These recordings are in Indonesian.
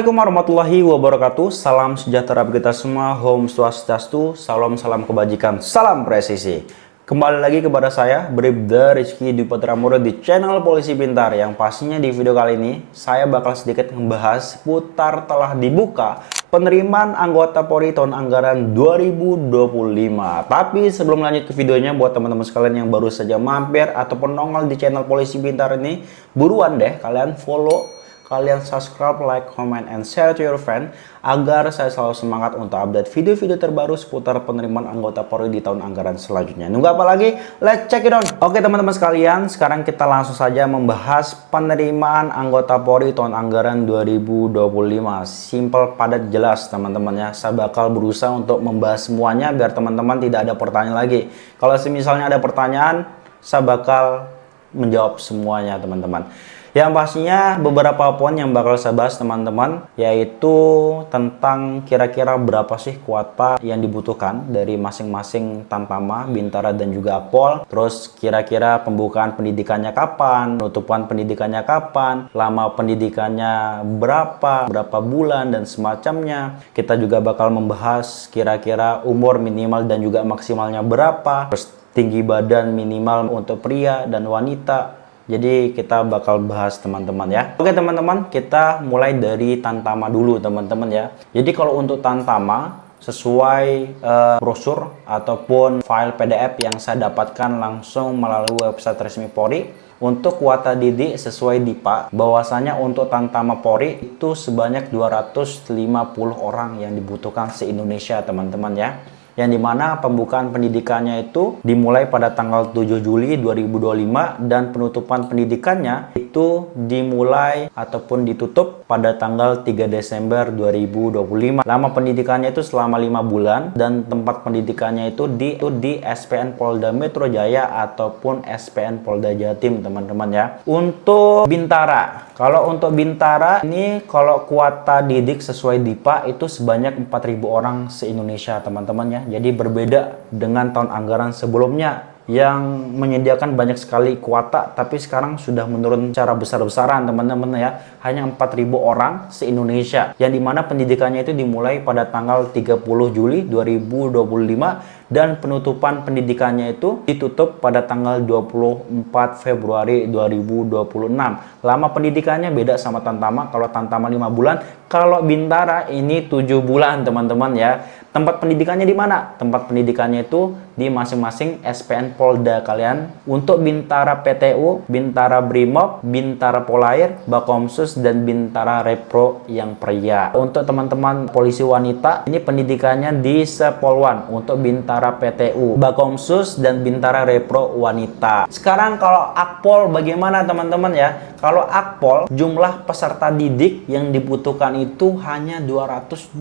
Assalamualaikum warahmatullahi wabarakatuh. Salam sejahtera bagi kita semua. Om Swastiastu. Salam kebajikan. Salam presisi. Kembali lagi kepada saya, Bribda Rizky Dwi Putramurad di channel Polisi Pintar. Yang pastinya di video kali ini saya bakal sedikit membahas putar telah dibuka penerimaan anggota Polri tahun anggaran 2025. Tapi sebelum lanjut ke videonya, buat teman-teman sekalian yang baru saja mampir ataupun nongol di channel Polisi Pintar ini, buruan deh kalian follow, kalian subscribe, like, comment, and share to your friend agar saya selalu semangat untuk update video-video terbaru seputar penerimaan anggota Polri di tahun anggaran selanjutnya. Nunggu apa lagi? Let's check it on. Oke teman-teman sekalian, sekarang kita langsung saja membahas penerimaan anggota Polri tahun anggaran 2025. Simple, padat, jelas teman-teman ya. Saya bakal berusaha untuk membahas semuanya biar teman-teman tidak ada pertanyaan lagi. Kalau misalnya ada pertanyaan, saya bakal menjawab semuanya teman-teman. Yang pastinya beberapa poin yang bakal saya bahas teman-teman, yaitu tentang kira-kira berapa sih kuota yang dibutuhkan dari masing-masing Tamtama, Bintara, dan juga Akpol. Terus kira-kira pembukaan pendidikannya kapan, penutupan pendidikannya kapan, lama pendidikannya berapa bulan, dan semacamnya. Kita juga bakal membahas kira-kira umur minimal dan juga maksimalnya berapa, terus tinggi badan minimal untuk pria dan wanita. Jadi kita bakal bahas teman-teman ya. Oke teman-teman, kita mulai dari Tamtama dulu teman-teman ya. Jadi kalau untuk Tamtama, sesuai brosur ataupun file PDF yang saya dapatkan langsung melalui website resmi Polri, untuk kuota didik sesuai DIPA, bahwasanya untuk Tamtama Polri itu sebanyak 250 orang yang dibutuhkan se-Indonesia teman-teman ya. Yang dimana pembukaan pendidikannya itu dimulai pada tanggal 7 Juli 2025 dan penutupan pendidikannya itu dimulai ataupun ditutup pada tanggal 3 Desember 2025. Lama pendidikannya itu selama 5 bulan dan tempat pendidikannya itu di SPN Polda Metro Jaya ataupun SPN Polda Jatim teman-teman ya. Untuk Bintara, kalau untuk Bintara ini kalau kuota didik sesuai DIPA itu sebanyak 4.000 orang se-Indonesia teman-teman ya. Jadi berbeda dengan tahun anggaran sebelumnya yang menyediakan banyak sekali kuota, tapi sekarang sudah menurun secara besar-besaran teman-teman ya. Hanya 4.000 orang se-Indonesia, yang dimana pendidikannya itu dimulai pada tanggal 30 Juli 2025 dan penutupan pendidikannya itu ditutup pada tanggal 24 Februari 2026. Lama pendidikannya beda sama Tamtama. Kalau Tamtama 5 bulan, kalau Bintara ini 7 bulan teman-teman ya. Tempat pendidikannya di mana? Tempat pendidikannya itu di masing-masing SPN Polda kalian. Untuk Bintara PTU, Bintara Brimob, Bintara Polair, Bakomsus, dan Bintara Repro yang pria. Untuk teman-teman polisi wanita, ini pendidikannya di Sepolwan. Untuk Bintara PTU, Bakomsus, dan Bintara Repro wanita. Sekarang kalau Akpol bagaimana teman-teman ya? Kalau Akpol, jumlah peserta didik yang dibutuhkan itu hanya 225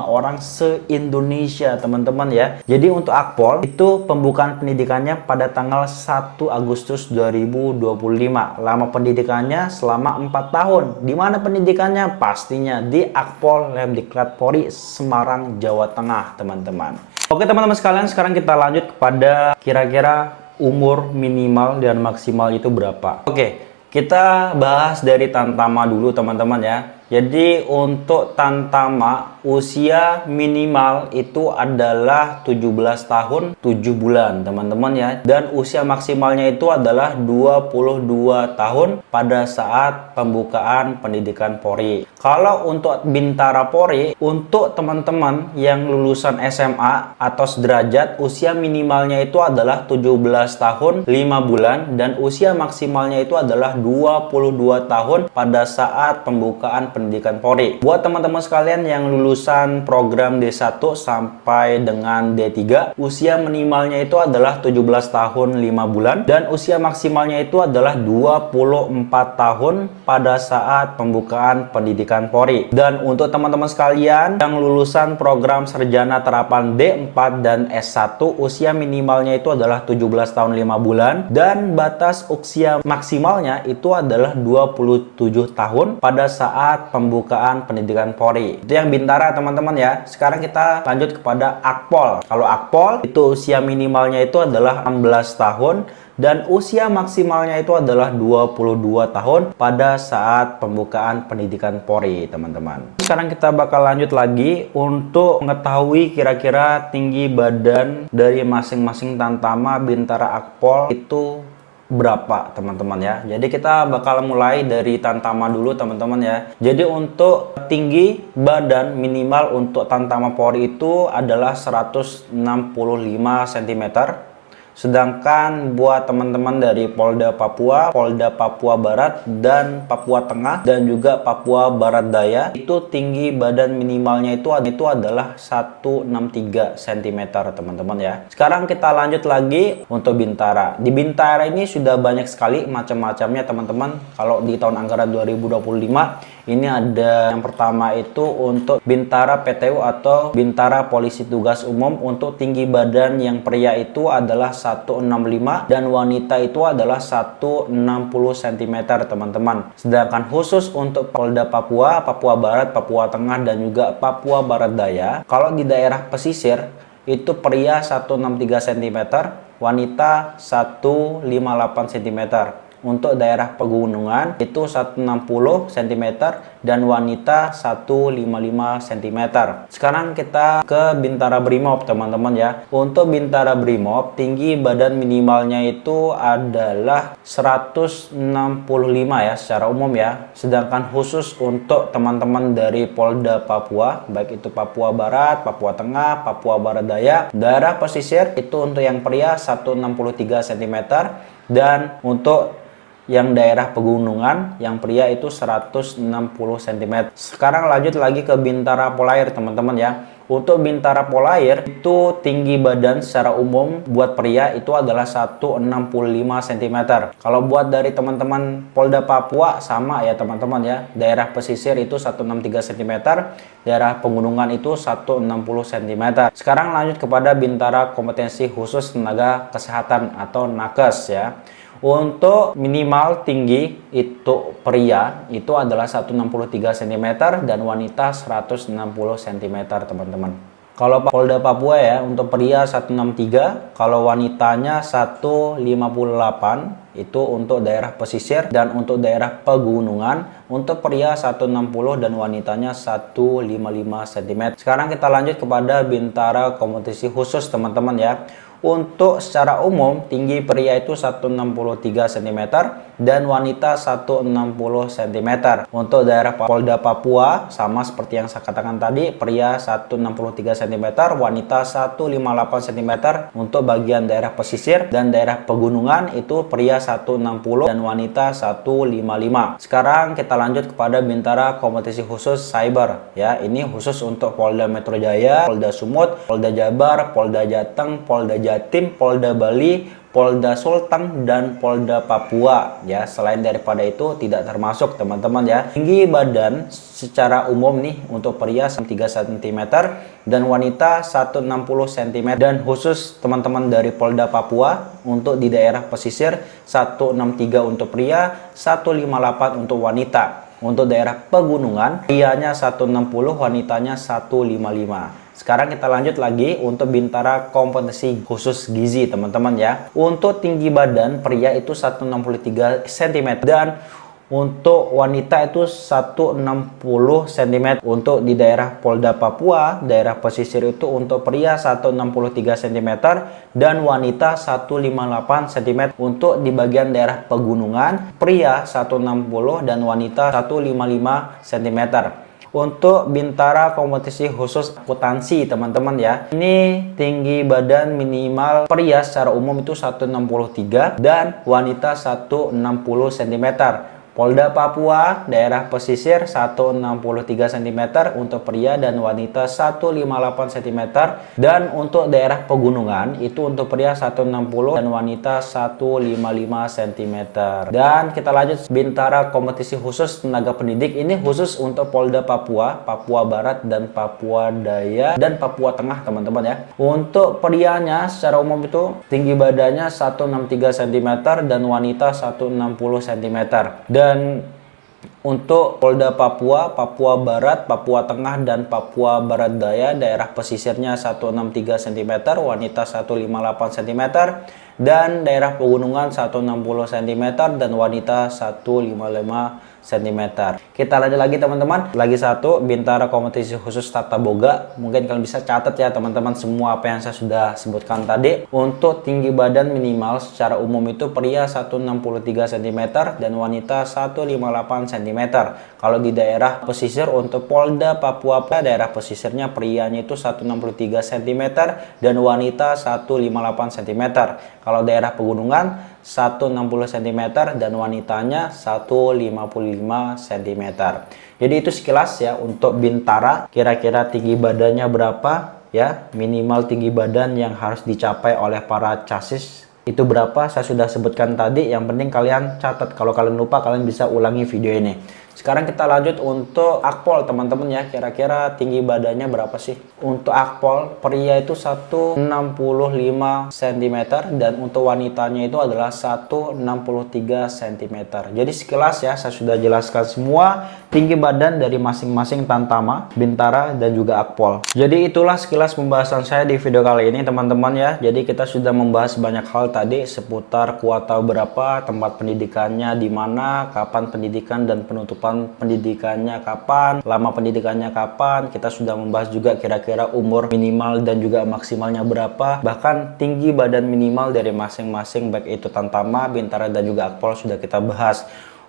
orang se-Indonesia teman-teman ya. Jadi untuk Akpol itu pembukaan pendidikannya pada tanggal 1 Agustus 2025. Lama pendidikannya selama 4 tahun. Di mana pendidikannya? Pastinya di Akpol Lemdiklat Polri Semarang, Jawa Tengah teman-teman. Oke teman-teman sekalian, sekarang kita lanjut kepada kira-kira umur minimal dan maksimal itu berapa. Oke, kita bahas dari Tamtama dulu teman-teman ya. Jadi untuk Tamtama usia minimal itu adalah 17 tahun 7 bulan teman-teman ya. Dan usia maksimalnya itu adalah 22 tahun pada saat pembukaan pendidikan Polri. Kalau untuk Bintara Polri, untuk teman-teman yang lulusan SMA atau sederajat, usia minimalnya itu adalah 17 tahun 5 bulan dan usia maksimalnya itu adalah 22 tahun pada saat pembukaan pendidikan Polri. Buat teman-teman sekalian yang lulusan program D1 sampai dengan D3, usia minimalnya itu adalah 17 tahun 5 bulan dan usia maksimalnya itu adalah 24 tahun pada saat pembukaan pendidikan Polri. Dan untuk teman-teman sekalian yang lulusan program Sarjana Terapan D4 dan S1, usia minimalnya itu adalah 17 tahun 5 bulan dan batas usia maksimalnya itu adalah 27 tahun pada saat pembukaan pendidikan Polri. Itu yang Bintara teman-teman ya. Sekarang kita lanjut kepada Akpol. Kalau Akpol itu usia minimalnya itu adalah 16 tahun dan usia maksimalnya itu adalah 22 tahun pada saat pembukaan pendidikan Polri, teman-teman. Sekarang kita bakal lanjut lagi untuk mengetahui kira-kira tinggi badan dari masing-masing Tamtama, Bintara, Akpol itu berapa, teman-teman ya. Jadi kita bakal mulai dari Tamtama dulu, teman-teman ya. Jadi untuk tinggi badan minimal untuk Tamtama Polri itu adalah 165 cm. Sedangkan buat teman-teman dari Polda Papua, Polda Papua Barat, dan Papua Tengah, dan juga Papua Barat Daya, itu tinggi badan minimalnya itu adalah 163 cm, teman-teman ya. Sekarang kita lanjut lagi untuk Bintara. Di Bintara ini sudah banyak sekali macam-macamnya, teman-teman. Kalau di tahun anggaran 2025, ini ada yang pertama itu untuk Bintara PTU atau Bintara Polisi Tugas Umum. Untuk tinggi badan yang pria itu adalah 165 dan wanita itu adalah 160 cm, teman-teman. Sedangkan khusus untuk Polda Papua, Papua Barat, Papua Tengah, dan juga Papua Barat Daya, kalau di daerah pesisir itu pria 163 cm, wanita 158 cm. Untuk daerah pegunungan itu 160 cm dan wanita 155 cm. Sekarang kita ke Bintara Brimob, teman-teman ya. Untuk Bintara Brimob, tinggi badan minimalnya itu adalah 165 ya secara umum ya. Sedangkan khusus untuk teman-teman dari Polda Papua, baik itu Papua Barat, Papua Tengah, Papua Barat Daya, daerah pesisir itu untuk yang pria 163 cm dan untuk yang daerah pegunungan yang pria itu 160 cm. Sekarang lanjut lagi ke Bintara Polair, teman-teman ya. Untuk Bintara Polair itu tinggi badan secara umum buat pria itu adalah 165 cm. Kalau buat dari teman-teman Polda Papua sama ya, teman-teman ya. Daerah pesisir itu 163 cm, daerah pegunungan itu 160 cm. Sekarang lanjut kepada Bintara Kompetensi Khusus Tenaga Kesehatan atau Nakes ya. Untuk minimal tinggi itu pria itu adalah 163 cm dan wanita 160 cm, teman-teman. Kalau Polda Papua ya, untuk pria 163, kalau wanitanya 158 itu untuk daerah pesisir, dan untuk daerah pegunungan untuk pria 160 dan wanitanya 155 cm. Sekarang kita lanjut kepada Bintara Kompetisi Khusus, teman-teman ya. Untuk secara umum tinggi pria itu 163 cm dan wanita 160 cm. Untuk daerah Polda Papua sama seperti yang saya katakan tadi, pria 163 cm, wanita 158 cm. Untuk bagian daerah pesisir dan daerah pegunungan itu pria 160 dan wanita 155. Sekarang kita lanjut kepada Bintara Kompetisi Khusus Cyber ya. Ini khusus untuk Polda Metro Jaya, Polda Sumut, Polda Jabar, Polda Jateng, Polda Jatim, Polda Bali, Polda Sulteng, dan Polda Papua ya. Selain daripada itu tidak termasuk, teman-teman ya. Tinggi badan secara umum nih untuk pria 3 cm dan wanita 160 cm, dan khusus teman-teman dari Polda Papua untuk di daerah pesisir 163 untuk pria, 158 untuk wanita. Untuk daerah pegunungan prianya 160, wanitanya 155. Sekarang kita lanjut lagi untuk Bintara Kompetisi Khusus Gizi, teman-teman ya. Untuk tinggi badan pria itu 163 cm dan untuk wanita itu 160 cm. Untuk di daerah Polda Papua, daerah pesisir itu untuk pria 163 cm dan wanita 158 cm. Untuk di bagian daerah pegunungan, pria 160 dan wanita 155 cm. Untuk Bintara Kompetisi Khusus Akuntansi, teman-teman ya. Ini tinggi badan minimal pria secara umum itu 163 dan wanita 160 cm. Polda Papua, daerah pesisir 163 cm untuk pria dan wanita 158 cm. Dan untuk daerah pegunungan itu untuk pria 160 dan wanita 155 cm. Dan kita lanjut Bintara Kompetisi Khusus Tenaga Pendidik. Ini khusus untuk Polda Papua, Papua Barat, dan Papua Daya, dan Papua Tengah, teman-teman ya. Untuk prianya secara umum itu tinggi badannya 163 cm dan wanita 160 cm. Dan untuk Polda Papua, Papua Barat, Papua Tengah, dan Papua Barat Daya, daerah pesisirnya 163 cm, wanita 158 cm. dan daerah pegunungan 160 cm dan wanita 155 cm. Kita lanjut lagi teman-teman. Lagi satu, Bintara kompetisi khusus Tata Boga. Mungkin kalian bisa catat ya teman-teman semua apa yang saya sudah sebutkan tadi. Untuk tinggi badan minimal secara umum itu pria 163 cm dan wanita 158 cm. Kalau di daerah pesisir untuk Polda Papua, daerah pesisirnya prianya itu 163 cm dan wanita 158 cm. Kalau daerah pegunungan 160 cm dan wanitanya 155 cm. Jadi itu sekilas ya untuk Bintara, kira-kira tinggi badannya berapa ya, minimal tinggi badan yang harus dicapai oleh para chassis itu berapa saya sudah sebutkan tadi. Yang penting kalian catat, kalau kalian lupa kalian bisa ulangi video ini. Sekarang kita lanjut untuk Akpol teman-teman ya, kira-kira tinggi badannya berapa sih? Untuk Akpol pria itu 165 cm dan untuk wanitanya itu adalah 163 cm. Jadi sekilas ya saya sudah jelaskan semua tinggi badan dari masing-masing Tantama, Bintara dan juga Akpol. Jadi itulah sekilas pembahasan saya di video kali ini teman-teman ya. Jadi kita sudah membahas banyak hal tadi seputar kuota berapa, tempat pendidikannya di mana, kapan pendidikan dan penutupan pendidikannya kapan, lama pendidikannya kapan. Kita sudah membahas juga kira-kira umur minimal dan juga maksimalnya berapa, bahkan tinggi badan minimal dari masing-masing baik itu Tantama, Bintara dan juga Akpol sudah kita bahas.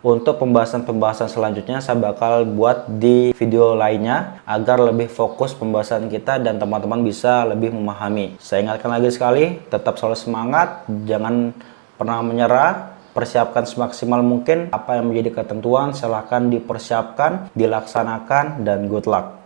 Untuk pembahasan-pembahasan selanjutnya saya bakal buat di video lainnya agar lebih fokus pembahasan kita dan teman-teman bisa lebih memahami. Saya ingatkan lagi sekali, tetap selalu semangat, jangan pernah menyerah. Persiapkan semaksimal mungkin apa yang menjadi ketentuan, silahkan dipersiapkan, dilaksanakan, dan good luck.